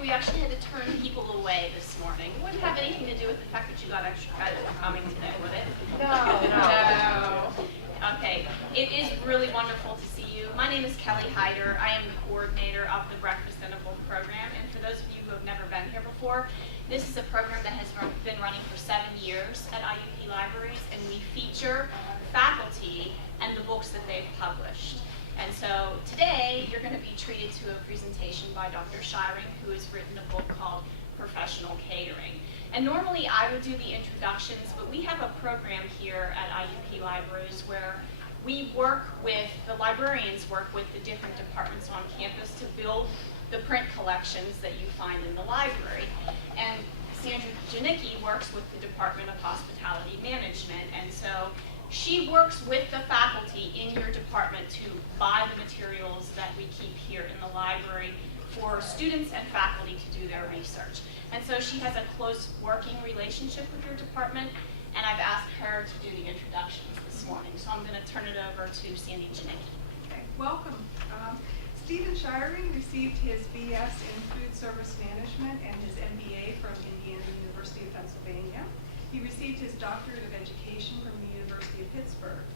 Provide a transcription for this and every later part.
We actually had to turn people away this morning. It wouldn't have anything to do with the fact that you got extra credit for coming today, would it? No. Okay. It is really wonderful to see you. My name is Kelly Hyder. I am the coordinator of the Breakfast and a Book program. And for those of you who have never been here before, this is a program that has been running for 7 years at IUP Libraries, and we feature faculty and the books that they've published. And so today, you're going to be treated to a presentation by Dr. Shiring, who has written a book called Professional Catering. And normally I would do the introductions, but we have a program here at IUP Libraries where we work with, the librarians work with the different departments on campus to build the print collections that you find in the library. And Sandra Janicki works with the Department of Hospitality Management, and so she works with the faculty in your department to buy the materials that we keep here in the library for students and faculty to do their research. And so she has a close working relationship with your department, and I've asked her to do the introductions this morning. So I'm going to turn it over to Sandy Janicki. Okay, welcome. Stephen Shiring received his BS in Food Service Management and his MBA from Indiana University of Pennsylvania. He received his Doctorate of Education from the University of Pittsburgh.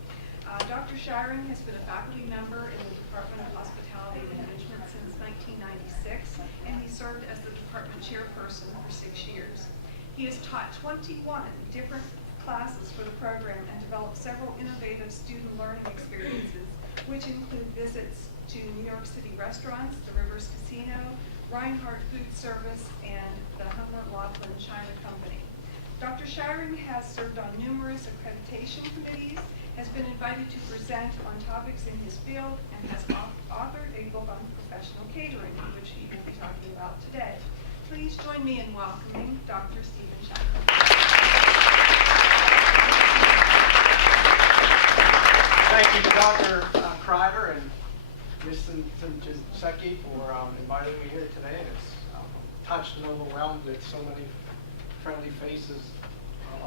Dr. Shiring has been a faculty member in the Department of Hospitality Management since 1996, and he served as the department chairperson for 6 years. He has taught 21 different classes for the program and developed several innovative student learning experiences, which include visits to New York City restaurants, the Rivers Casino, Reinhardt Food Service, and the Hummer Laughlin China Company. Dr. Shiring has served on numerous accreditation committees, has been invited to present on topics in his field, and has authored a book on professional catering, which he will be talking about today. Please join me in welcoming Dr. Stephen Shiring. Thank you to Dr. Kreider and Ms. Janicki for inviting me here today. It's touched and overwhelmed that so many friendly faces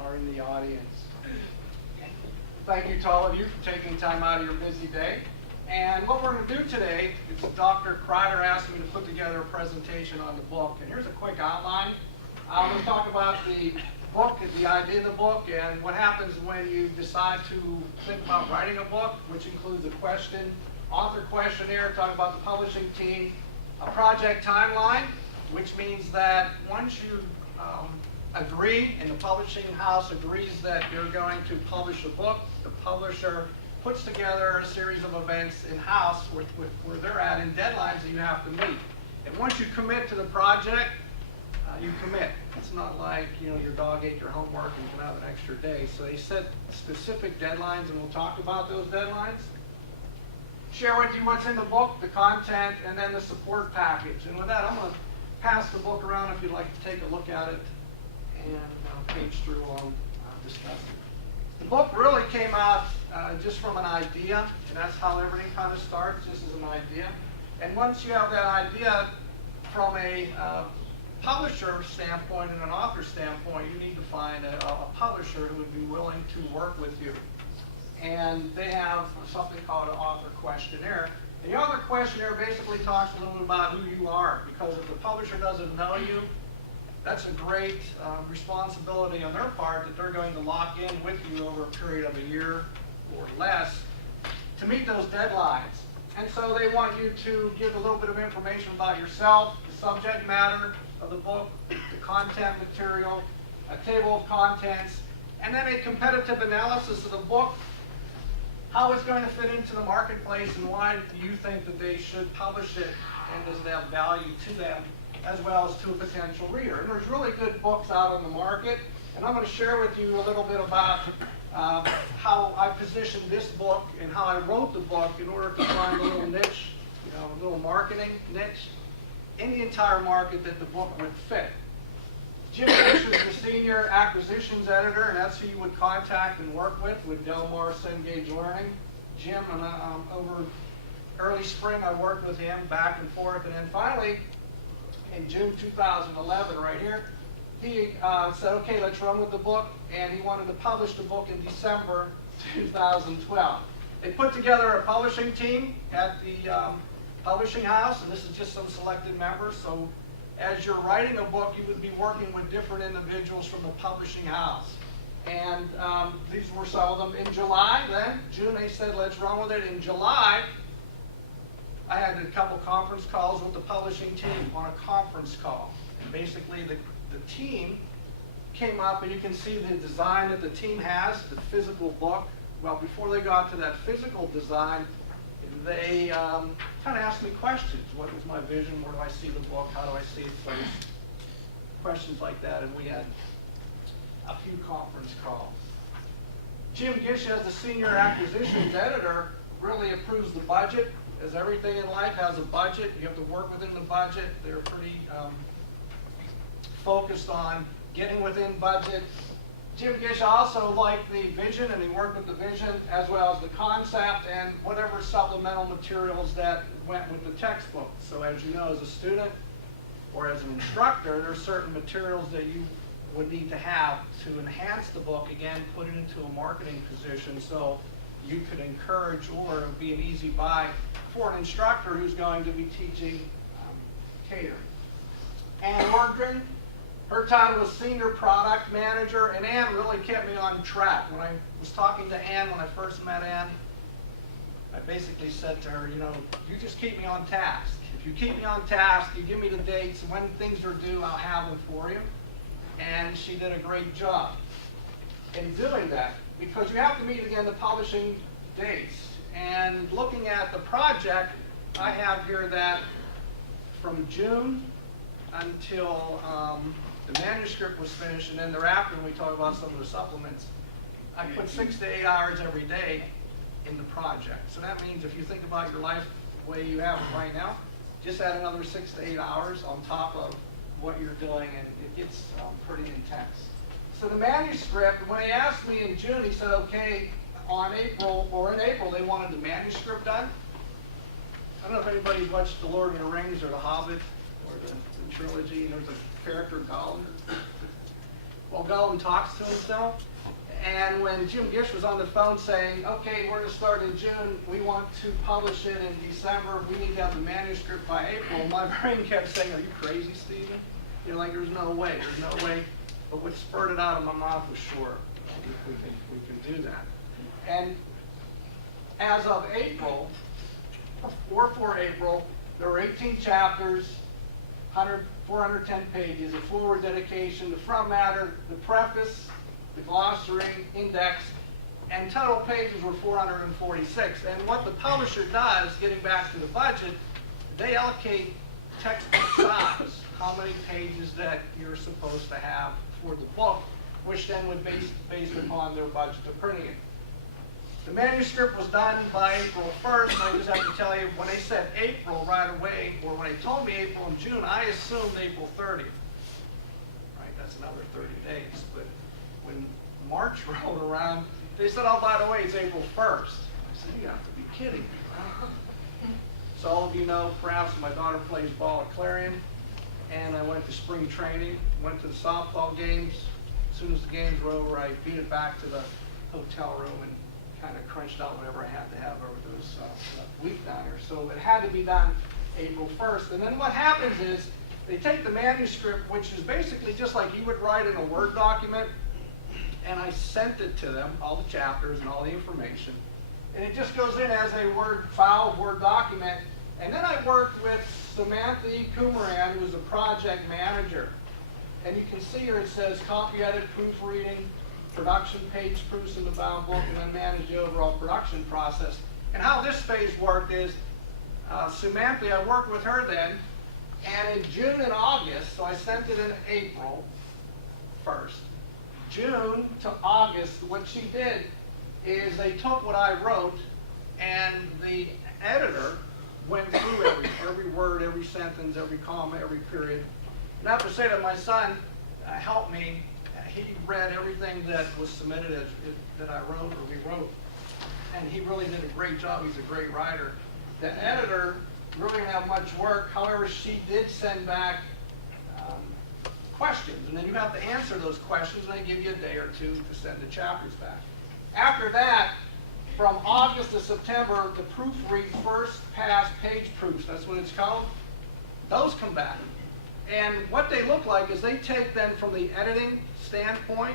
are in the audience. Thank you to all of you for taking time out of your busy day. And what we're going to do today is Dr. Kreider asked me to put together a presentation on the book. And here's a quick outline. I'm going to talk about the book, the idea of the book, and what happens when you decide to think about writing a book, which includes a question, author questionnaire, talk about the publishing team, a project timeline, which means that once you agree, and the publishing house agrees that you're going to publish a book, the publisher puts together a series of events in-house where they're at and deadlines that you have to meet. And once you commit to the project, you commit. It's not like, you know, your dog ate your homework and you can have an extra day. So they set specific deadlines, and we'll talk about those deadlines. Share with you what's in the book, the content, and then the support package. And with that, I'm going to pass the book around if you'd like to take a look at it and page through on discussing. The book really came out just from an idea, and that's how everything kind of starts, just as an idea. And once you have that idea from a publisher standpoint and an author standpoint, you need to find a publisher who would be willing to work with you. And they have something called an author questionnaire. And the author questionnaire basically talks a little bit about who you are, because if the publisher doesn't know you, that's a great responsibility on their part that they're going to lock in with you over a period of a year or less to meet those deadlines. And so they want you to give a little bit of information about yourself, the subject matter of the book, the content material, a table of contents, and then a competitive analysis of the book, how it's going to fit into the marketplace, and why do you think that they should publish it, and does it have value to them, as well as to a potential reader. And there's really good books out on the market, and I'm going to share with you a little bit about how I positioned this book and how I wrote the book in order to find a little niche, a little marketing niche in the entire market that the book would fit. Jim Gish is the senior acquisitions editor, and that's who you would contact and work with Delmar Cengage Learning. Jim, and over early spring, I worked with him back and forth, and then finally, in June 2011, right here, he said, okay, let's run with the book, and he wanted to publish the book in December 2012. They put together a publishing team at the publishing house, and this is just some selected members, so as you're writing a book, you would be working with different individuals from the publishing house. And these were some of them. In July, then, June, they said, let's run with it. In July, I had a couple conference calls with the publishing team on a conference call. And basically, the team came up, and you can see the design that the team has, the physical book. Well, before they got to that physical design, they kind of asked me questions. What was my vision? Where do I see the book? How do I see it placed? Questions like that, and we had a few conference calls. Jim Gish, as the senior acquisitions editor, really approves the budget. As everything in life has a budget, you have to work within the budget. They're pretty focused on getting within budget. Jim Gish also liked the vision, and he worked with the vision as well as the concept and whatever supplemental materials that went with the textbook. So as you know, as a student or as an instructor, there are certain materials that you would need to have to enhance the book, again, put it into a marketing position so you could encourage or be an easy buy for an instructor who's going to be teaching catering. Ann Orgren, her title was Senior Product Manager, and Ann really kept me on track. When I was talking to Ann, when I first met Ann, I basically said to her, you know, you just keep me on task. If you keep me on task, you give me the dates, when things are due, I'll have them for you. And she did a great job in doing that, because you have to meet again the publishing dates. And looking at the project, I have here that from June until the manuscript was finished, and then thereafter, when we talk about some of the supplements, I put 6 to 8 hours every day in the project. So that means if you think about your life the way you have it right now, just add another 6 to 8 hours on top of what you're doing, and it gets pretty intense. So the manuscript, when they asked me in June, he said, okay, in April, they wanted the manuscript done. I don't know if anybody's watched The Lord of the Rings or The Hobbit or the trilogy, and there's a character, Gollum. Well, Gollum talks to himself, and when Jim Gish was on the phone saying, okay, we're going to start in June, we want to publish it in December, we need to have the manuscript by April, my brain kept saying, are you crazy, Stephen? You're like, there's no way. But what spurred it out of my mouth was sure, we can do that. And as of April, or for April, there were 18 chapters, 410 pages, a forward dedication, the front matter, the preface, the glossary, index, and total pages were 446. And what the publisher does, getting back to the budget, they allocate textbook size, how many pages that you're supposed to have for the book, which then would be based upon their budget of printing it. The manuscript was done by April 1st, and I just have to tell you, when they said April right away, or when they told me April and June, I assumed April 30th. Right, that's another 30 days. But when March rolled around, they said, oh, by the way, it's April 1st. I said, you have to be kidding me, right? So all of you know, perhaps my daughter plays ball at Clarion, and I went to spring training, went to the softball games. As soon as the games were over, I beat it back to the hotel room and kind of crunched out whatever I had to have over those week down here. So it had to be done April 1st. And then what happens is they take the manuscript, which is basically just like you would write in a Word document, and I sent it to them, all the chapters and all the information. And it just goes in as a Word file, Word document. And then I worked with Samantha Kumaran, who was a project manager. And you can see here it says copy, edit, proofreading, production, page proofs in the bound book, and then manage the overall production process. And how this phase worked is, Samantha, I worked with her then, and in June and August, so I sent it in April 1st. June to August, what she did is they took what I wrote, and the editor went through every word, every sentence, every comma, every period. And I have to say to my son, helped me. He read everything that was submitted that I wrote or we wrote, and he really did a great job. He's a great writer. The editor really didn't have much work. However, she did send back questions, and then you have to answer those questions, and they give you a day or two to send the chapters back. After that, from August to September, the proofread first pass page proofs, that's what it's called, those come back. And what they look like is they take them from the editing standpoint,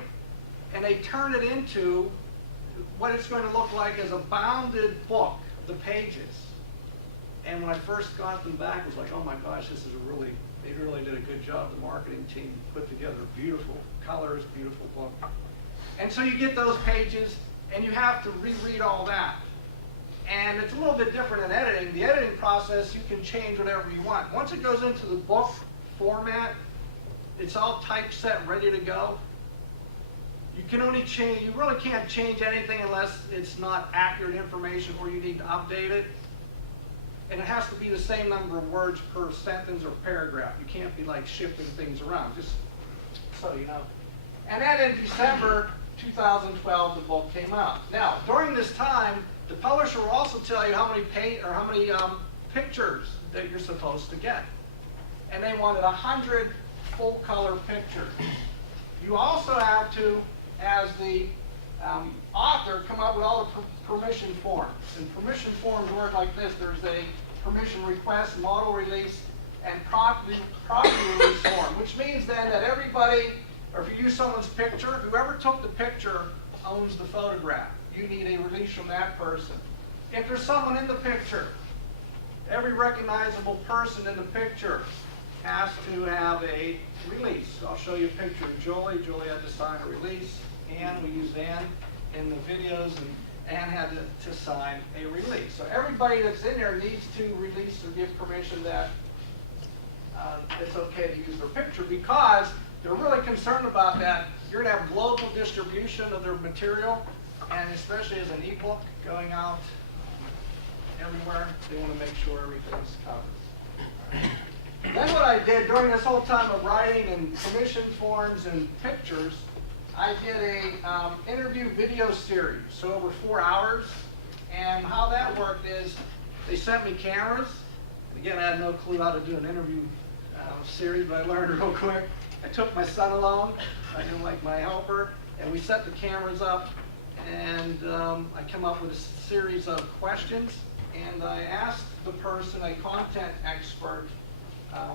and they turn it into what it's going to look like as a bounded book, the pages. And when I first got them back, I was like, oh my gosh, this is they really did a good job. The marketing team put together beautiful colors, beautiful book. And so you get those pages, and you have to reread all that. And it's a little bit different in editing. The editing process, you can change whatever you want. Once it goes into the book format, it's all typeset, ready to go. You can only change, you really can't change anything unless it's not accurate information or you need to update it. And it has to be the same number of words per sentence or paragraph. You can't be like shifting things around, just so you know. And then in December 2012, the book came out. Now, during this time, the publisher will also tell you how many pictures that you're supposed to get. And they wanted 100 full-color pictures. You also have to, as the author, come up with all the permission forms. And permission forms work like this. There's a permission request, model release, and property release form, which means then that everybody, or if you use someone's picture, whoever took the picture owns the photograph. You need a release from that person. If there's someone in the picture, every recognizable person in the picture has to have a release. I'll show you a picture of Julie. Julie had to sign a release. Ann, we used Ann in the videos, and Ann had to sign a release. So everybody that's in there needs to release or give permission that it's okay to use their picture, because they're really concerned about that. You're going to have global distribution of their material, and especially as an ebook going out everywhere, they want to make sure everything's covered. Then what I did during this whole time of writing and permission forms and pictures, I did a interview video series, so over 4 hours. And how that worked is they sent me cameras. And again, I had no clue how to do an interview series, but I learned real quick. I took my son along. I didn't like my helper, and we set the cameras up. And I came up with a series of questions, and I asked the person, a content expert,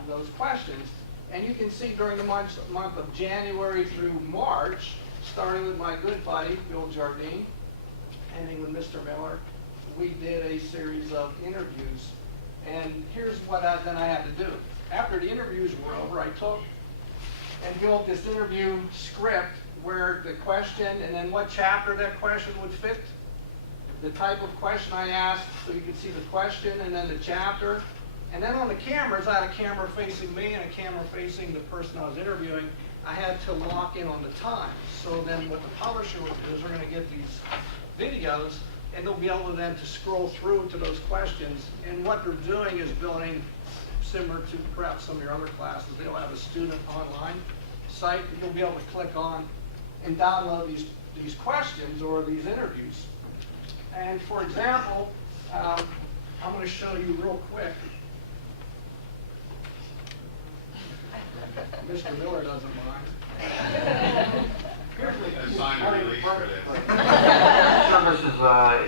those questions. And you can see during the month of January through March, starting with my good buddy, Bill Jardine, ending with Mr. Miller, we did a series of interviews. And here's what then I had to do. After the interviews were over, I took and built this interview script where the question and then what chapter that question would fit, the type of question I asked, so you could see the question and then the chapter. And then on the cameras, I had a camera facing me and a camera facing the person I was interviewing. I had to lock in on the time. So then what the publisher would do is they're going to get these videos, and they'll be able to then to scroll through to those questions. And what they're doing is building, similar to perhaps some of your other classes, they'll have a student online site that you'll be able to click on and download these questions or these interviews. And for example, I'm going to show you real quick. Mr. Miller doesn't mind. Assigned release for this. Service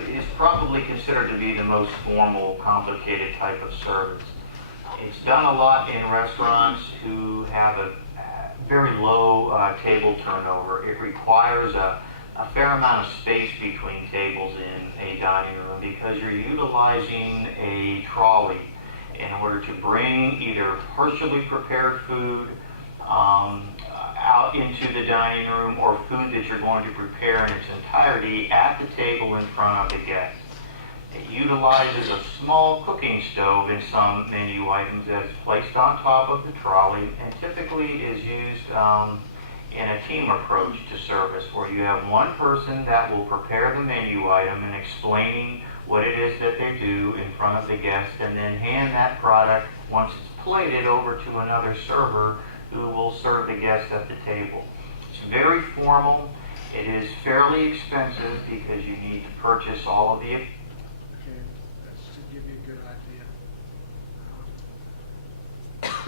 is probably considered to be the most formal, complicated type of service. It's done a lot in restaurants who have a very low table turnover. It requires a fair amount of space between tables in a dining room because you're utilizing a trolley in order to bring either partially prepared food out into the dining room or food that you're going to prepare in its entirety at the table in front of the guest. It utilizes a small cooking stove in some menu items that's placed on top of the trolley and typically is used in a team approach to service where you have one person that will prepare the menu item and explaining what it is that they do in front of the guest and then hand that product once it's plated over to another server who will serve the guests at the table. It's very formal. It is fairly expensive because you need to purchase all of the. Okay, that should give you a good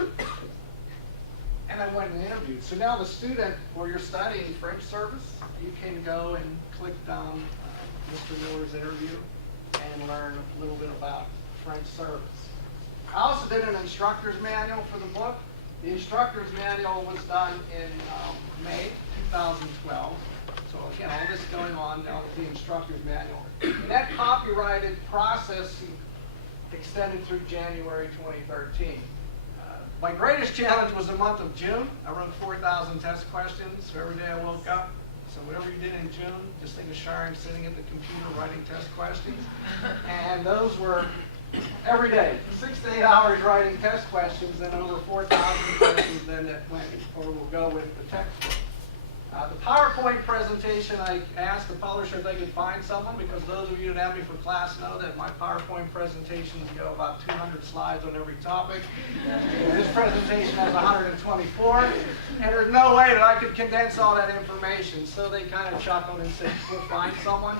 idea. And I went and interviewed. So now the student, where you're studying French service, you can go and click on Mr. Miller's interview and learn a little bit about French service. I also did an instructor's manual for the book. The instructor's manual was done in May 2012. So again, all this going on now with the instructor's manual. And that copyrighted process extended through January 2013. My greatest challenge was the month of June. I wrote 4,000 test questions every day I woke up. So whatever you did in June, just think of Shiring sitting at the computer writing test questions. And those were every day, 6 to 8 hours writing test questions, and over 4,000 questions then that went or will go with the textbook. The PowerPoint presentation, I asked the publisher if they could find someone, because those of you that have me for class know that my PowerPoint presentations go about 200 slides on every topic. This presentation has 124, and there's no way that I could condense all that information. So they kind of chuckled and said, we'll find someone.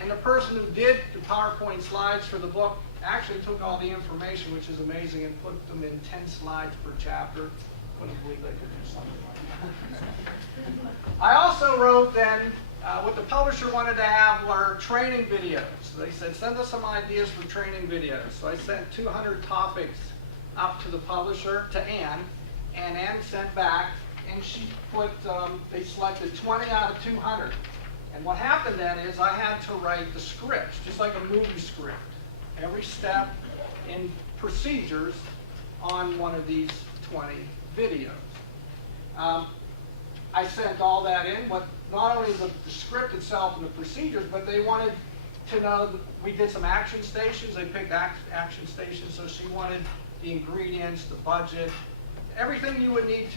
And the person who did the PowerPoint slides for the book actually took all the information, which is amazing, and put them in 10 slides per chapter. Wouldn't believe they could do something like that. I also wrote then, what the publisher wanted to have were training videos. So they said, send us some ideas for training videos. So I sent 200 topics up to the publisher, to Ann, and Ann sent back, and she put, they selected 20 out of 200. And what happened then is I had to write the scripts, just like a movie script. Every step in procedures on one of these 20 videos. I sent all that in, but not only the script itself and the procedures, but they wanted to know that we did some action stations. They picked action stations, so she wanted the ingredients, the budget, everything you would need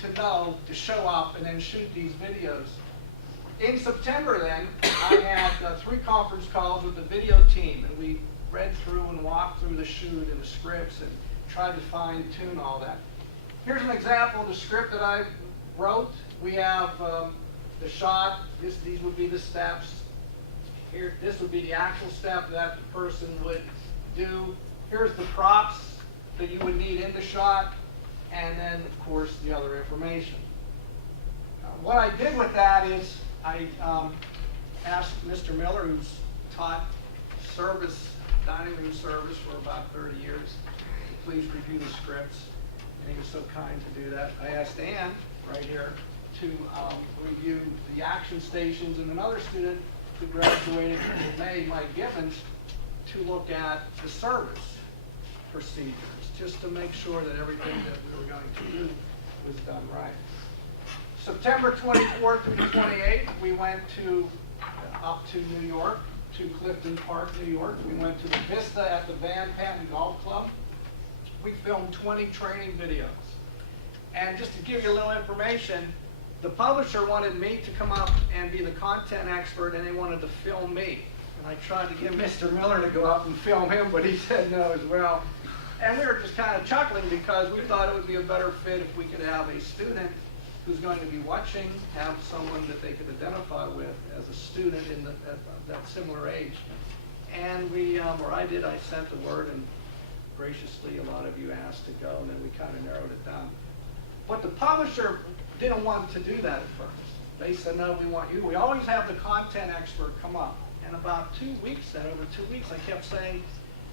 to know to show up and then shoot these videos. In September then, I had 3 conference calls with the video team, and we read through and walked through the shoot and the scripts and tried to fine-tune all that. Here's an example of the script that I wrote. We have the shot. These would be the steps. Here, this would be the actual step that the person would do. Here's the props that you would need in the shot, and then, of course, the other information. What I did with that is I asked Mr. Miller, who's taught dining room service for about 30 years, to please review the scripts. And he was so kind to do that. I asked Ann, right here, to review the action stations, and another student who graduated in May, Mike Gibbons, to look at the service procedures, just to make sure that everything that we were going to do was done right. September 24th through the 28th, we went up to New York, to Clifton Park, New York. We went to the Vista at the Van Patten Golf Club. We filmed 20 training videos. And just to give you a little information, the publisher wanted me to come up and be the content expert, and they wanted to film me. And I tried to get Mr. Miller to go up and film him, but he said no as well. And we were just kind of chuckling because we thought it would be a better fit if we could have a student who's going to be watching, have someone that they could identify with as a student at that similar age. And I sent the word, and graciously a lot of you asked to go, and then we kind of narrowed it down. But the publisher didn't want to do that at first. They said, no, we want you. We always have the content expert come up. And about 2 weeks, over 2 weeks, I kept saying,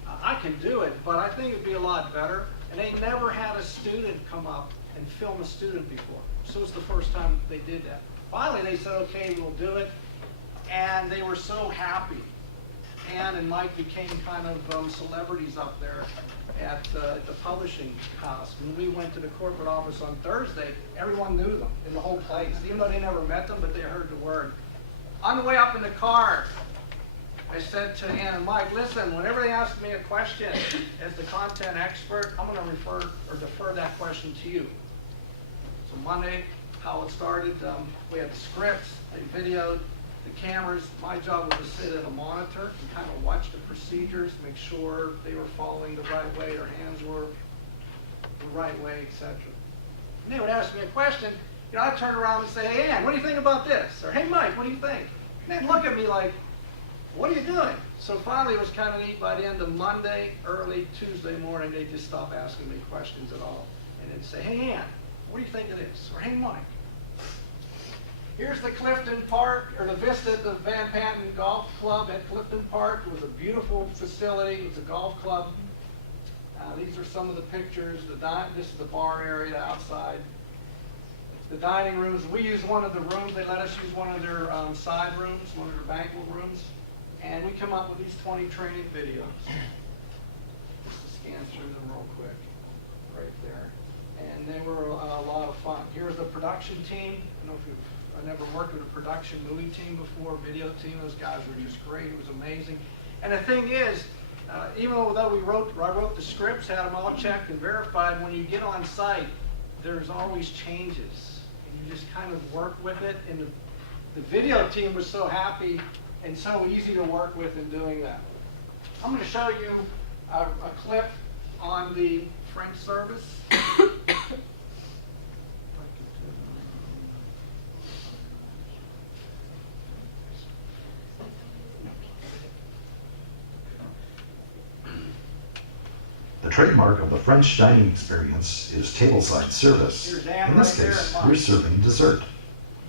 I can do it, but I think it'd be a lot better. And they never had a student come up and film a student before. So it's the first time they did that. Finally, they said, okay, we'll do it. And they were so happy. Ann and Mike became kind of celebrities up there at the publishing house. When we went to the corporate office on Thursday, everyone knew them in the whole place, even though they never met them, but they heard the word. On the way up in the car, I said to Ann and Mike, listen, whenever they ask me a question as the content expert, I'm going to defer that question to you. So Monday, how it started, we had the scripts, they videoed, the cameras. My job was to sit at a monitor and kind of watch the procedures, make sure they were following the right way, their hands were the right way, etc. and they would ask me a question, I'd turn around and say, hey, Ann, what do you think about this? Or, hey, Mike, what do you think? And they'd look at me like, what are you doing? So finally, it was kind of neat. By the end of Monday, early Tuesday morning, they just stopped asking me questions at all. And they'd say, hey, Ann, what do you think of this? Or, hey, Mike. Here's the Clifton Park, or the Vista at the Van Patten Golf Club at Clifton Park. It was a beautiful facility. It was a golf club. These are some of the pictures. This is the bar area outside. The dining rooms. We use one of the rooms. They let us use one of their side rooms, one of their banquet rooms. And we come up with these 20 training videos. Just to scan through them real quick. Right there. And they were a lot of fun. Here's the production team. I don't know if I've never worked with a production movie team before, video team. Those guys were just great. It was amazing. And the thing is, even though I wrote the scripts, had them all checked and verified, when you get on site, there's always changes. And you just kind of work with it. And the video team was so happy and so easy to work with in doing that. I'm going to show you a clip on the French service. The trademark of the French dining experience is tableside service. In this case, we're serving dessert.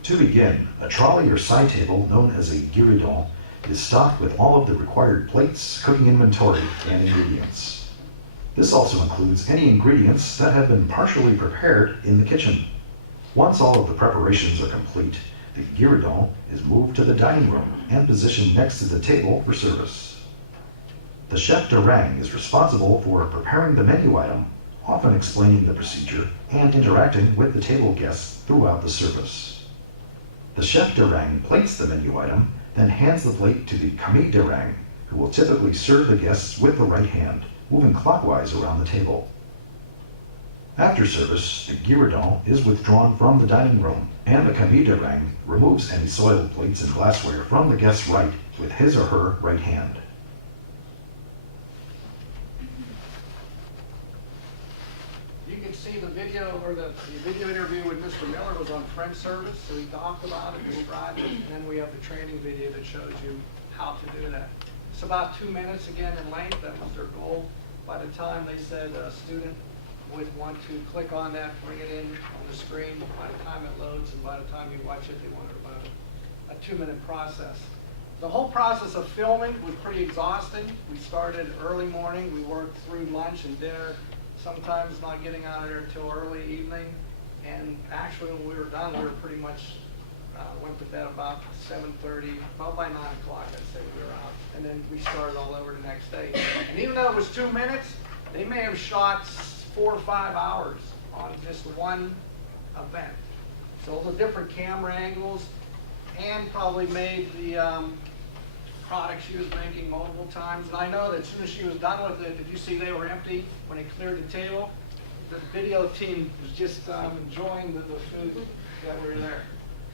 To begin, a trolley or side table known as a guéridon is stocked with all of the required plates, cooking inventory, and ingredients. This also includes any ingredients that have been partially prepared in the kitchen. Once all of the preparations are complete, the guéridon is moved to the dining room and positioned next to the table for service. The chef de rang is responsible for preparing the menu item, often explaining the procedure and interacting with the table guests throughout the service. The chef de rang plates the menu item, then hands the plate to the commis de rang, who will typically serve the guests with the right hand, moving clockwise around the table. After service, the guéridon is withdrawn from the dining room, and the commis de rang removes any soiled plates and glassware from the guest's right with his or her right hand. See the video, or the video interview with Mr. Miller was on French service, so he talked about it, described it, and then we have the training video that shows you how to do that. It's about 2 minutes again in length. That was their goal. By the time they said a student would want to click on that, bring it in on the screen, by the time it loads, and by the time you watch it, they wanted about a 2-minute process. The whole process of filming was pretty exhausting. We started early morning. We worked through lunch and dinner, sometimes not getting out of there till early evening. And actually, when we were done, we were pretty much went to bed about 7:30. About by 9 o'clock, I'd say we were out. And then we started all over the next day. And even though it was 2 minutes, they may have shot 4 or 5 hours on just one event. So all the different camera angles, and probably made the product she was making multiple times. And I know that as soon as she was done with it, did you see they were empty when they cleared the table? The video team was just enjoying the food that were there.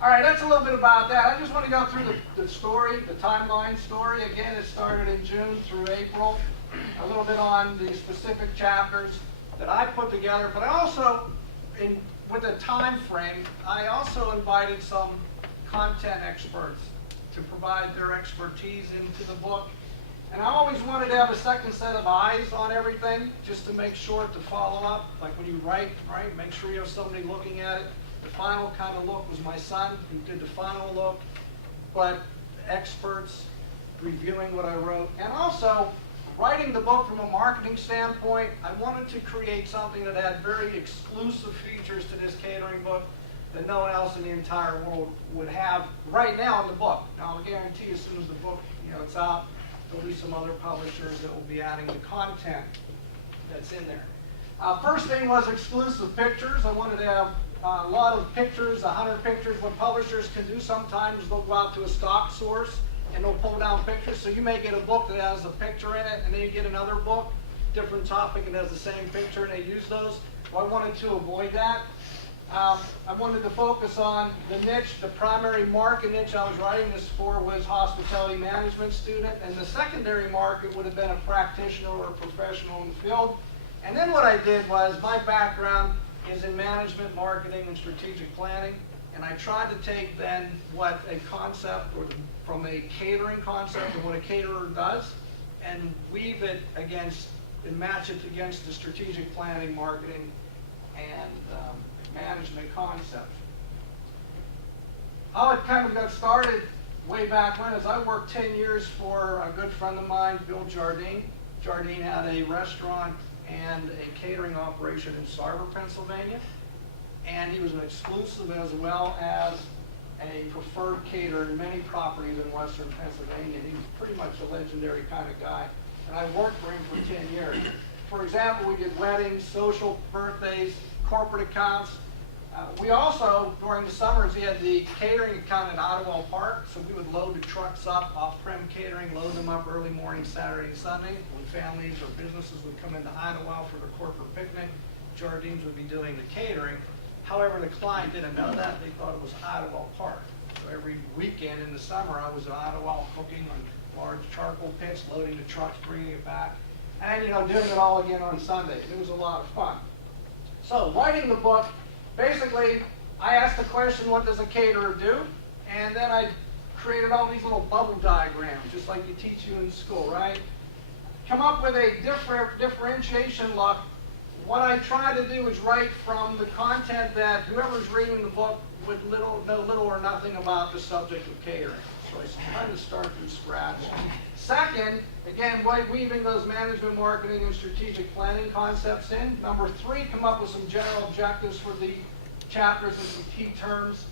All right, that's a little bit about that. I just want to go through the story, the timeline story. Again, it started in June through April. A little bit on the specific chapters that I put together, but I also, with a time frame, I also invited some content experts to provide their expertise into the book. And I always wanted to have a second set of eyes on everything, just to make sure to follow up. Like when you write, right, make sure you have somebody looking at it. The final kind of look was my son, who did the final look, but experts reviewing what I wrote. And also, writing the book from a marketing standpoint, I wanted to create something that had very exclusive features to this catering book that no one else in the entire world would have right now in the book. Now, I'll guarantee you, as soon as the book, it's out, there'll be some other publishers that will be adding the content that's in there. First thing was exclusive pictures. I wanted to have a lot of pictures, 100 pictures. What publishers can do sometimes is they'll go out to a stock source and they'll pull down pictures. So you may get a book that has a picture in it, and then you get another book, different topic, and has the same picture, and they use those. Well, I wanted to avoid that. I wanted to focus on the niche. The primary market niche I was writing this for was hospitality management student, and the secondary market would have been a practitioner or a professional in the field. And then what I did was, my background, is in management, marketing, and strategic planning. And I tried to take then what a concept from a catering concept of what a caterer does and weave it against and match it against the strategic planning, marketing, and management concept. How it kind of got started way back when is I worked 10 years for a good friend of mine, Bill Jardine. Jardine had a restaurant and a catering operation in Sarver, Pennsylvania. And he was an exclusive as well as a preferred caterer in many properties in western Pennsylvania. He was pretty much a legendary kind of guy. And I worked for him for 10 years. For example, we did weddings, social birthdays, corporate accounts. We also, during the summers, he had the catering account at Ottawa Park, so we would load the trucks up, off-prem catering, load them up early morning, Saturday and Sunday, when families or businesses would come into Ottawa for their corporate picnic. Jardines would be doing the catering. However, the client didn't know that. They thought it was Ottawa Park. So every weekend in the summer, I was at Ottawa cooking on large charcoal pits, loading the trucks, bringing it back, and doing it all again on Sunday. It was a lot of fun. So writing the book, basically, I asked the question, what does a caterer do? And then I created all these little bubble diagrams, just like you teach you in school, right? Come up with a differentiation look. What I try to do is write from the content that whoever's reading the book would know little or nothing about the subject of catering. So I try to start from scratch. Second, again, weaving those management, marketing, and strategic planning concepts in. Number 3, come up with some general objectives for the chapters and some key terms.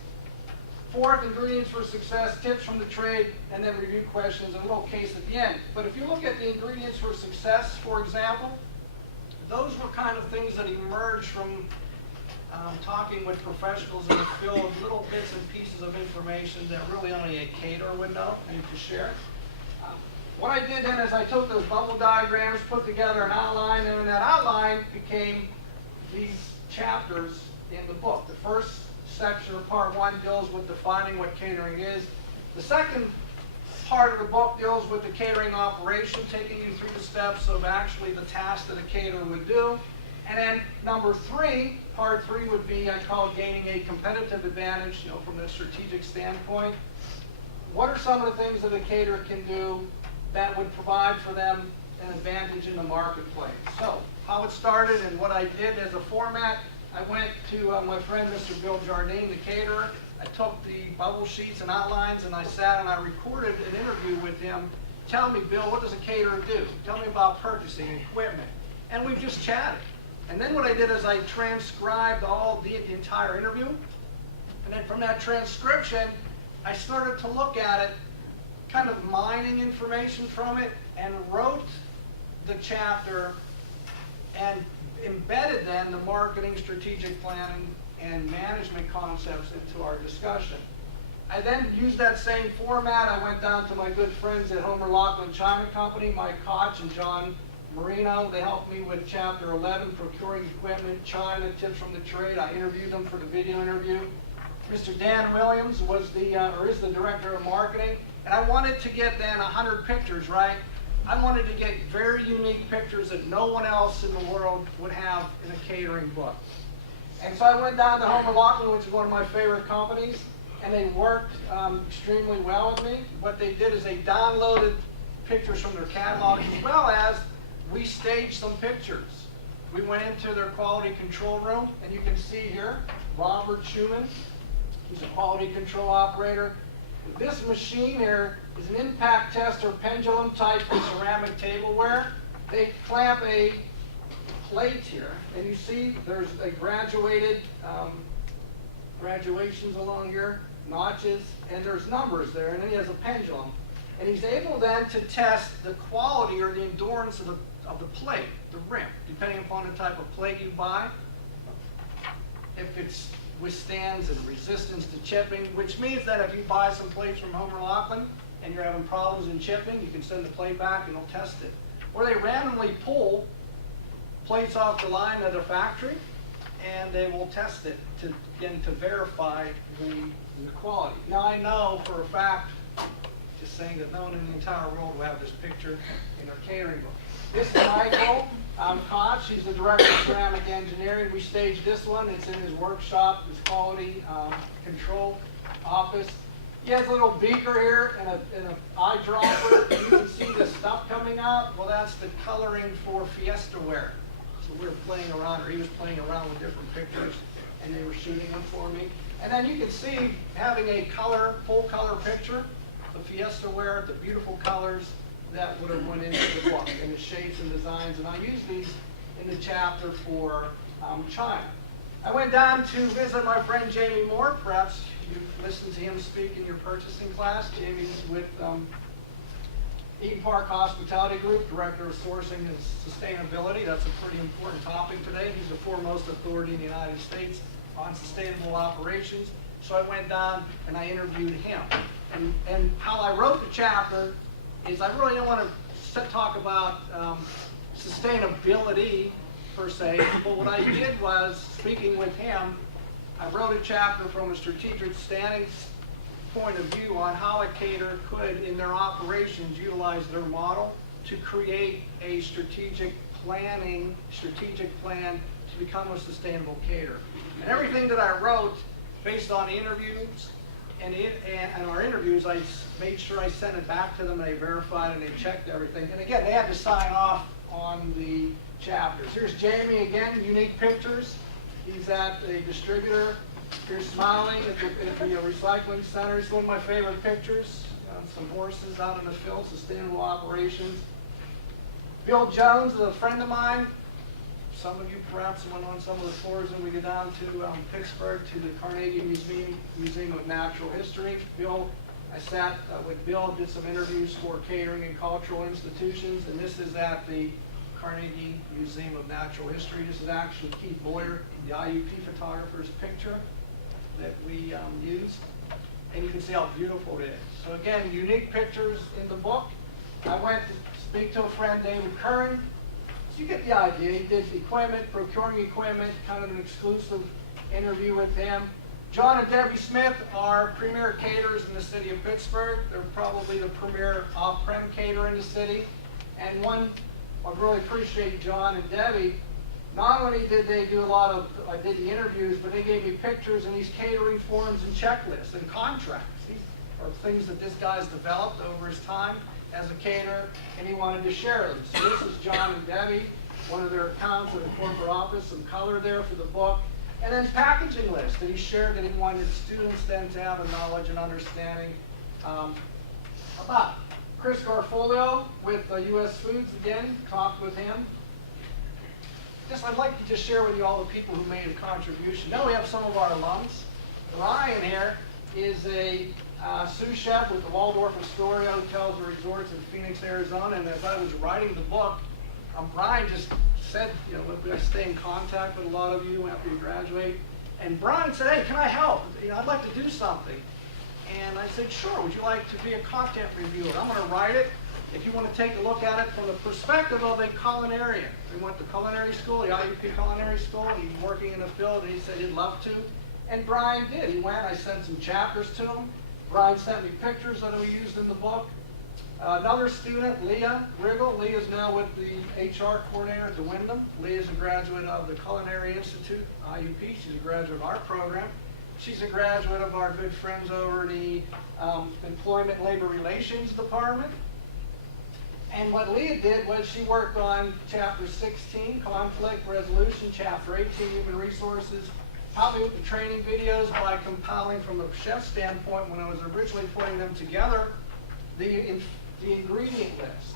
4th, ingredients for success, tips from the trade, and then review questions and a little case at the end. But if you look at the ingredients for success, for example, those were kind of things that emerged from talking with professionals in the field, little bits and pieces of information that really only a caterer would know and to share. What I did then is I took those bubble diagrams, put together an outline, and that outline became these chapters in the book. The first section, or part 1, deals with defining what catering is. The second part of the book deals with the catering operation, taking you through the steps of actually the task that a caterer would do. And then number 3, part 3 would be, I call it gaining a competitive advantage, from the strategic standpoint. What are some of the things that a caterer can do that would provide for them an advantage in the marketplace? So, how it started and what I did as a format, I went to my friend Mr. Bill Jardine, the caterer. I took the bubble sheets and outlines and I sat and I recorded an interview with him. Tell me, Bill, what does a caterer do? Tell me about purchasing, equipment. And we just chatted. And then what I did is I transcribed all the entire interview. And then from that transcription, I started to look at it, kind of mining information from it, and wrote the chapter and embedded then the marketing, strategic planning, and management concepts into our discussion. I then used that same format. I went down to my good friends at Homer Laughlin China Company, Mike Koch and John Marino. They helped me with Chapter 11, procuring equipment, China, tips from the trade. I interviewed them for the video interview. Mr. Dan Williams was is the director of marketing, and I wanted to get then 100 pictures, right? I wanted to get very unique pictures that no one else in the world would have in a catering book. And so I went down to Homer Laughlin, which is one of my favorite companies, and they worked extremely well with me. What they did is they downloaded pictures from their catalog, as well as we staged some pictures. We went into their quality control room, and you can see here, Robert Schumann, he's a quality control operator. This machine here is an impact tester pendulum type for ceramic tableware. They clamp a plate here, and you see there's a graduations along here, notches, and there's numbers there, and then he has a pendulum. And he's able then to test the quality or the endurance of the plate, the rim, depending upon the type of plate you buy. If it withstands and resistance to chipping, which means that if you buy some plates from Homer Laughlin and you're having problems in chipping, you can send the plate back and they'll test it. Or they randomly pull plates off the line at a factory and they will test it to verify the quality. Now I know for a fact, just saying that no one in the entire world will have this picture in their catering book. This is Michael Koch. He's the director of ceramic engineering. We staged this one. It's in his workshop, his quality control office. He has a little beaker here and an eyedropper. You can see the stuff coming out. Well, that's the coloring for Fiesta ware. So we were playing around, or he was playing around with different pictures, and they were shooting them for me. And then you can see having a color, full color picture, the Fiesta ware, the beautiful colors that would have went into the book, and the shapes and designs. And I use these in the chapter for China. I went down to visit my friend Jamie Moore. Perhaps you've listened to him speak in your purchasing class. Jamie's with Eden Park Hospitality Group, Director of Sourcing and Sustainability. That's a pretty important topic today. He's the foremost authority in the United States on sustainable operations. So I went down and I interviewed him. And how I wrote the chapter is I really don't want to talk about sustainability per se, but what I did was, speaking with him, I wrote a chapter from a strategic standing point of view on how a caterer could, in their operations, utilize their model to create a strategic plan to become a sustainable caterer. And everything that I wrote, based on interviews and our interviews, I made sure I sent it back to them, and they verified and they checked everything. And again, they had to sign off on the chapters. Here's Jamie again, unique pictures. He's at a distributor. Here's smiling at the recycling center. It's one of my favorite pictures. Some horses out in the field, sustainable operations. Bill Jones is a friend of mine. Some of you perhaps went on some of the tours when we go down to Pittsburgh to the Carnegie Museum of Natural History. Bill, I sat with Bill, did some interviews for catering and cultural institutions, and this is at the Carnegie Museum of Natural History. This is actually Keith Boyer, the IUP photographer's picture that we used. And you can see how beautiful it is. So again, unique pictures in the book. I went to speak to a friend, David Curran. So you get the idea. He did equipment, procuring equipment, kind of an exclusive interview with him. John and Debbie Smith are premier caterers in the city of Pittsburgh. They're probably the premier off-prem caterer in the city. And I really appreciate John and Debbie. Not only did they do I did the interviews, but they gave me pictures and these catering forms and checklists and contracts. These are things that this guy's developed over his time as a caterer, and he wanted to share them. So this is John and Debbie, one of their accounts in the corporate office, some color there for the book. And then packaging list that he shared that he wanted students then to have a knowledge and understanding about. Chris Garfolio with U.S. Foods, again, talked with him. I'd like to just share with you all the people who made a contribution. Now we have some of our alums. Ryan here is a sous chef with the Waldorf Astoria Hotels and Resorts in Phoenix, Arizona. And as I was writing the book, Brian just said, I stay in contact with a lot of you after you graduate. And Brian said, hey, can I help? I'd like to do something. And I said, sure, would you like to be a content reviewer? I'm going to write it. If you want to take a look at it from the perspective of a culinarian. We went to culinary school, the IUP Culinary School. He's working in the field, and he said he'd love to. And Brian did. He went. I sent some chapters to him. Brian sent me pictures that we used in the book. Another student, Leah Riggle. Leah is now with the HR coordinator at the Wyndham. Leah is a graduate of the Culinary Institute, IUP. She's a graduate of our program. She's a graduate of our good friends over the Employment and Labor Relations Department. And what Leah did was she worked on Chapter 16, Conflict Resolution, Chapter 18, Human Resources, helped me with the training videos by compiling from a chef standpoint when I was originally putting them together, the ingredient list.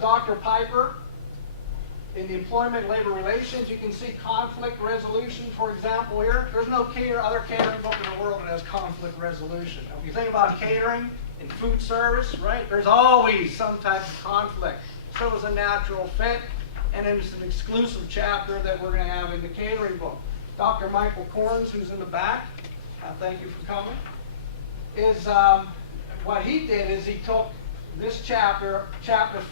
Dr. Piper, in the Employment and Labor Relations, you can see conflict resolution, for example, here. There's no other catering book in the world that has conflict resolution. Now, if you think about catering in food service, right, there's always some type of conflict. So it was a natural fit, and it was an exclusive chapter that we're going to have in the catering book. Dr. Michael Corns, who's in the back, thank you for coming, is what he did is he took this chapter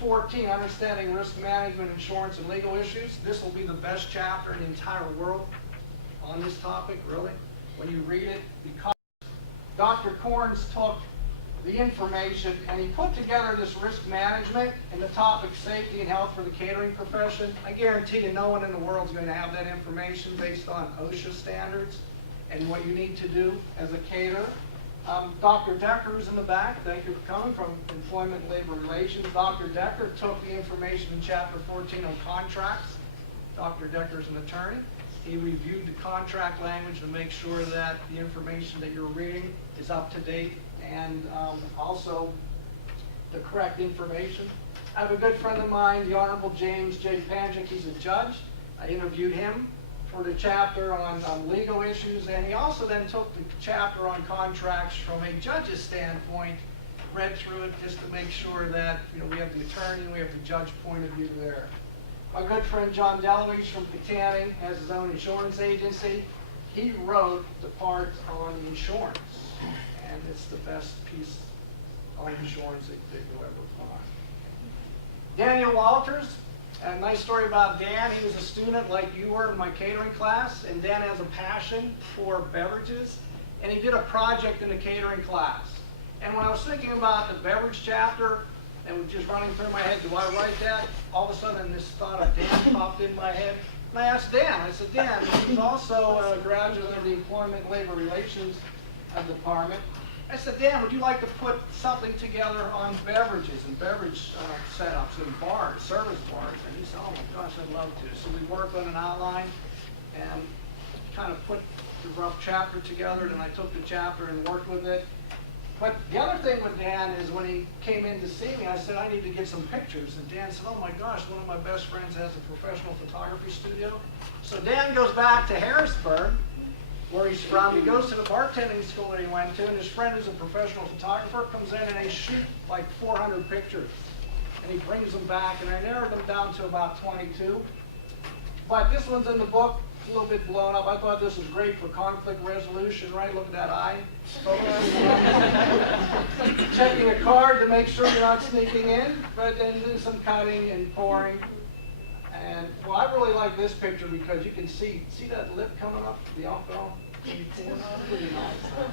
14, Understanding Risk Management, Insurance, and Legal Issues. This will be the best chapter in the entire world on this topic, really, when you read it, because Dr. Corns took the information, and he put together this risk management and the topic safety and health for the catering profession. I guarantee you no one in the world is going to have that information based on OSHA standards and what you need to do as a caterer. Dr. Decker, who's in the back, thank you for coming, from Employment and Labor Relations. Dr. Decker took the information in Chapter 14 on contracts. Dr. Decker's an attorney. He reviewed the contract language to make sure that the information that you're reading is up to date and also the correct information. I have a good friend of mine, the Honorable James J. Panjic. He's a judge. I interviewed him for the chapter on legal issues, and he also then took the chapter on contracts from a judge's standpoint, read through it just to make sure that we have the attorney and we have the judge point of view there. My good friend John Deloise from Katanning has his own insurance agency. He wrote the part on insurance, and it's the best piece of insurance that you'll ever find. Daniel Walters. A nice story about Dan. He was a student like you were in my catering class, and Dan has a passion for beverages, and he did a project in the catering class. And when I was thinking about the beverage chapter, and it was just running through my head, do I write that? All of a sudden this thought of Dan popped in my head. And I asked Dan, I said, Dan, he's also a graduate of the Employment and Labor Relations Department. I said, Dan, would you like to put something together on beverages and beverage setups in bars, service bars? And he said, oh my gosh, I'd love to. So we worked on an outline and kind of put the rough chapter together, and I took the chapter and worked with it. But the other thing with Dan is when he came in to see me, I said, I need to get some pictures. And Dan said, oh my gosh, one of my best friends has a professional photography studio. So Dan goes back to Harrisburg, where he's from. He goes to the bartending school that he went to, and his friend who's a professional photographer comes in and they shoot like 400 pictures. And he brings them back, and I narrowed them down to about 22. But this one's in the book, a little bit blown up. I thought this was great for conflict resolution, right? Look at that eye. Checking a card to make sure you're not sneaking in, but then do some cutting and pouring. And well, I really like this picture because you can see that lip coming up, the alcohol? Pretty nice.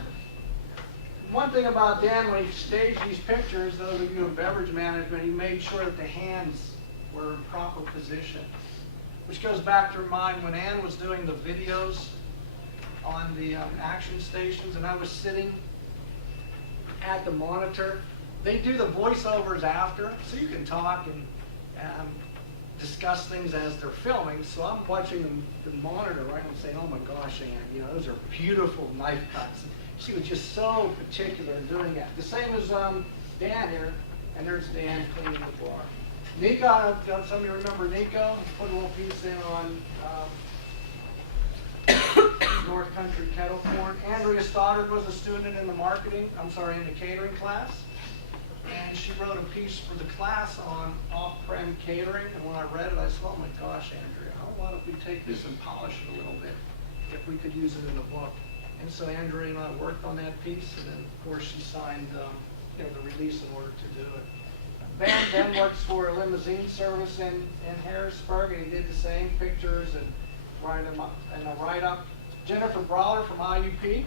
One thing about Dan, when he staged these pictures, those of you in beverage management, he made sure that the hands were in proper position. Which goes back to remind when Ann was doing the videos on the action stations and I was sitting at the monitor. They do the voiceovers after, so you can talk and discuss things as they're filming. So I'm watching the monitor, right, and saying, oh my gosh, Ann, those are beautiful knife cuts. She was just so particular in doing that. The same as Dan here, and there's Dan cleaning the bar. Nico, some of you remember Nico, put a little piece in on North Country Kettle Corn. Andrea Stoddard was a student in the catering class. And she wrote a piece for the class on off-prem catering. And when I read it, I said, oh my gosh, Andrea, how about if we take this and polish it a little bit, if we could use it in the book. And so Andrea and I worked on that piece, and then of course she signed the release in order to do it. Ben works for a limousine service in Harrisburg, and he did the same pictures and a write-up. Jennifer Brawler from IUP,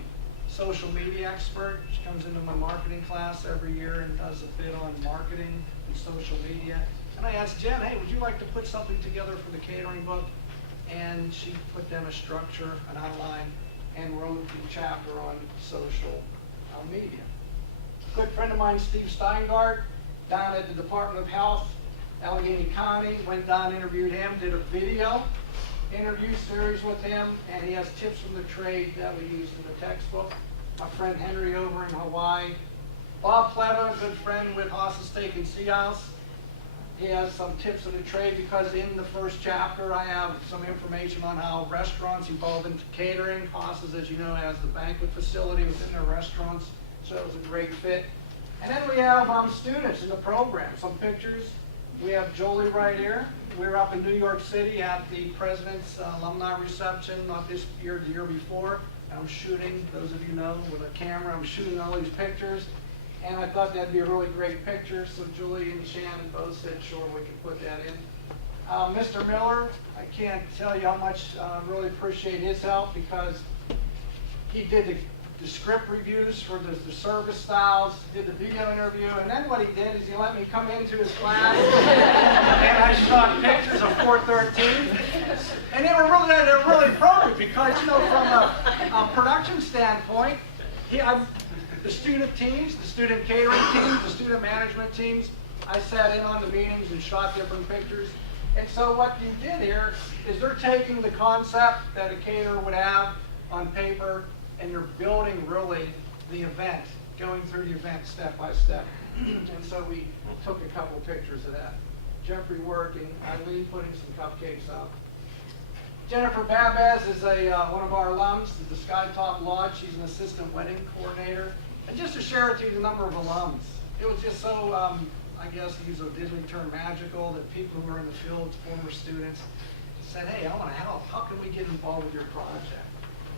social media expert. She comes into my marketing class every year and does a bit on marketing and social media. And I asked Jen, hey, would you like to put something together for the catering book? And she put down a structure, an outline, and wrote the chapter on social media. A good friend of mine, Steve Steingart, down at the Department of Health, Allegheny County, went down, interviewed him, did a video interview series with him, and he has tips from the trade that we used in the textbook. My friend Henry over in Hawaii. Bob Pleva, a good friend with Haas Steak and Sea House. He has some tips of the trade because in the first chapter I have some information on how restaurants evolve into catering. Haas's, as you know, has the banquet facility within their restaurants, so it was a great fit. And then we have students in the program, some pictures. We have Jolie right here. We were up in New York City at the President's alumni reception, not this year, the year before. I'm shooting, those of you know, with a camera, I'm shooting all these pictures. And I thought that'd be a really great picture, so Julie and Shannon both said, sure, we can put that in. Mr. Miller, I can't tell you how much I really appreciate his help because he did the script reviews for the service styles, did the video interview, and then what he did is he let me come into his class, and I shot pictures of 413, and they were really appropriate because, you know, from a production standpoint, the student teams, the student catering teams, the student management teams, I sat in on the meetings and shot different pictures. And so what you did here is they're taking the concept that a caterer would have on paper, and you're building really the event, going through the event step by step. And so we took a couple pictures of that. Jeffrey working, Eileen putting some cupcakes up. Jennifer Babaz is one of our alums at the Skytop Lodge. She's an assistant wedding coordinator. And just to share with you the number of alums, it was just so, I guess to use a Disney term, magical, that people who are in the field, former students, said, hey, I want to help. How can we get involved with your project?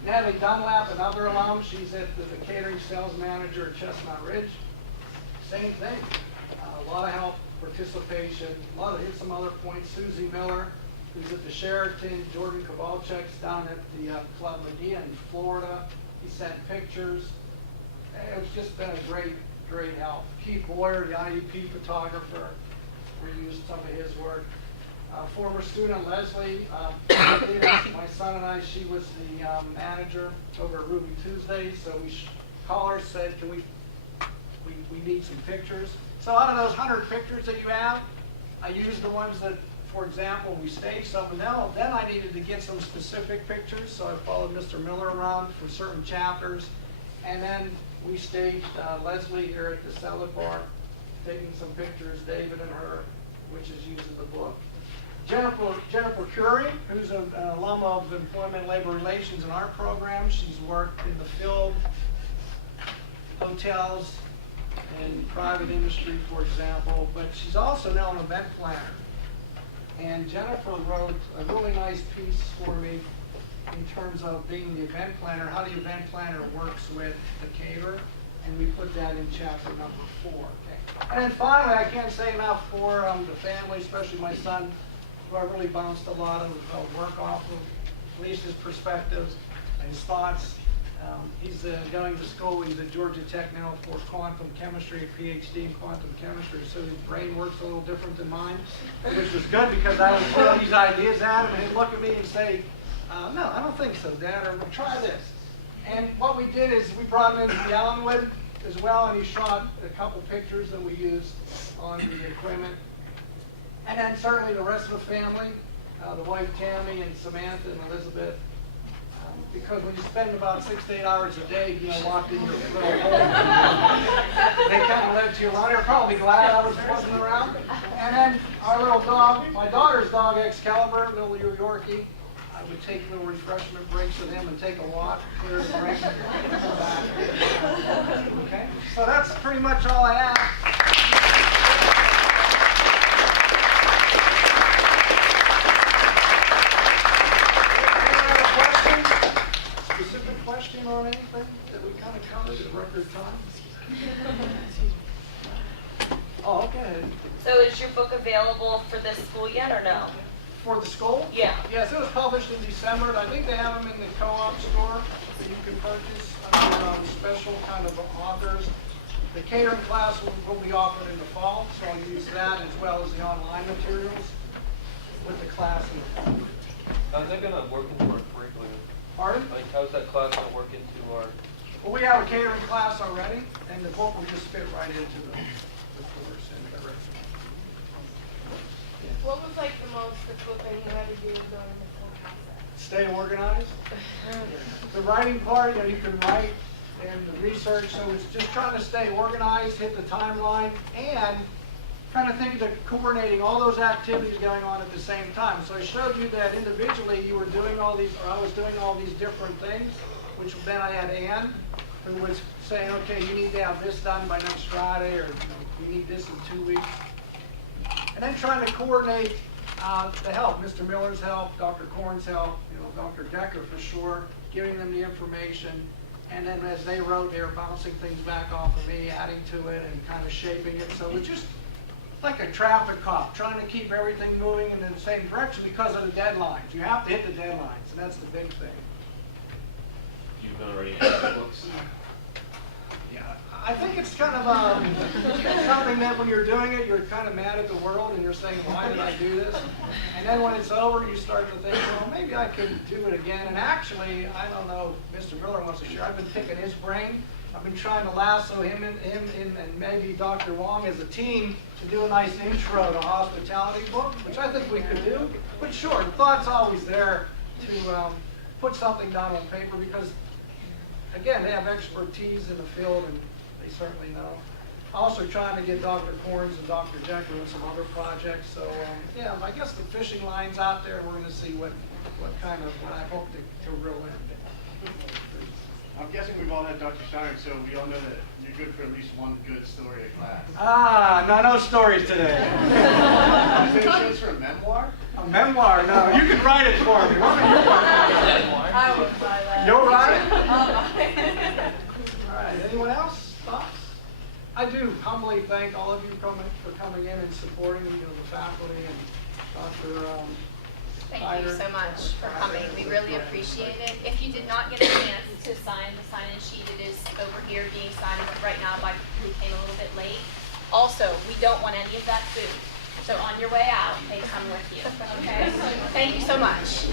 Natalie Dunlap, another alum, she's at the catering sales manager at Chestnut Ridge. Same thing. A lot of help, participation, here's some other points. Susie Miller, who's at the Sheraton. Jordan Kowalczyk's down at the Club Medea in Florida. He sent pictures. It's just been a great help. Keith Boyer, the IUP photographer, we used some of his work. Former student Leslie, my son and I, she was the manager over at Ruby Tuesday, so we called her, said, can we need some pictures. So out of those 100 pictures that you have, I used the ones that, for example, we staged some, and then I needed to get some specific pictures, so I followed Mr. Miller around for certain chapters, and then we staged Leslie here at the Salad Bar, taking some pictures, David and her, which is used in the book. Jennifer Curry, who's an alum of Employment and Labor Relations in our program. She's worked in the field, hotels, and private industry, for example, but she's also now an event planner. And Jennifer wrote a really nice piece for me in terms of being the event planner, how the event planner works with the caterer, and we put that in chapter number 4. Okay. And then finally, I can't say enough for the family, especially my son, who I really bounced a lot of work off of, at least his perspectives and his thoughts. He's going to school. He's at Georgia Tech now for quantum chemistry, a PhD in quantum chemistry, so his brain works a little different than mine, which was good because I would throw these ideas at him and he'd look at me and say, no, I don't think so, Dad, or try this. And what we did is we brought him into the Ellenwood as well, and he shot a couple pictures that we used on the equipment. And then certainly the rest of the family, the wife Tammy and Samantha and Elizabeth, because when you spend about 6 to 8 hours a day, locked in your little hole, they kind of let you alone. They're probably glad I was wasn't around. And then our little dog, my daughter's dog Excalibur, little Yorkie, I would take little refreshment breaks with him and take a walk, clear the brain, and come back. Okay, so that's pretty much all I have. Question on anything that we kind of covered at record time? Oh, okay. So is your book available for this school yet or no? For the school? Yeah. Yes, it was published in December. I think they have them in the co-op store that you can purchase under special kind of offers. The catering class will be offered in the fall, so I'll use that as well as the online materials with the class in the fall. How's that going to work into our curriculum? Pardon? Like, how's that class going to work into our... Well, we have a catering class already, and the book will just fit right into the course and everything. What was like the most difficult thing you had to do during this whole process? Stay organized. The writing part, you can write and the research, so it's just trying to stay organized, hit the timeline, and kind of think of coordinating all those activities going on at the same time. So I showed you that individually you were doing all these, or I was doing all these different things, which then I had Ann, who was saying, okay, you need to have this done by next Friday, or we need this in 2 weeks. And then trying to coordinate the help, Mr. Miller's help, Dr. Korn's help, Dr. Decker for sure, giving them the information. And then as they wrote, they were bouncing things back off of me, adding to it, and kind of shaping it. So it's just like a traffic cop, trying to keep everything moving in the same direction because of the deadlines. You have to hit the deadlines, and that's the big thing. You on writing books? Yeah, I think it's kind of something that when you're doing it, you're kind of mad at the world and you're saying, why did I do this? And then when it's over, you start to think, well, maybe I could do it again. And actually, I don't know if Mr. Miller wants to share. I've been picking his brain. I've been trying to lasso him and maybe Dr. Wong as a team to do a nice intro to hospitality book, which I think we could do. But sure, the thought's always there to put something down on paper because, again, they have expertise in the field and they certainly know. Also trying to get Dr. Corns and Dr. Decker on some other projects. So yeah, I guess the fishing line's out there. We're going to see what I hope to reel in. I'm guessing we've all had Dr. Shiring, so we all know that you're good for at least one good story in class. Ah, no stories today. Is there a chance for a memoir? A memoir? No, you can write it for me. What are you writing? I would buy that. You'll write it? All right, anyone else? Thoughts? I do humbly thank all of you for coming in and supporting the faculty and Dr. Thank you so much for coming. We really appreciate it. If you did not get a chance to sign the sign-in sheet, it is over here being signed right now by people who came a little bit late. Also, we don't want any of that food. So on your way out, they come with you. Okay? Thank you so much.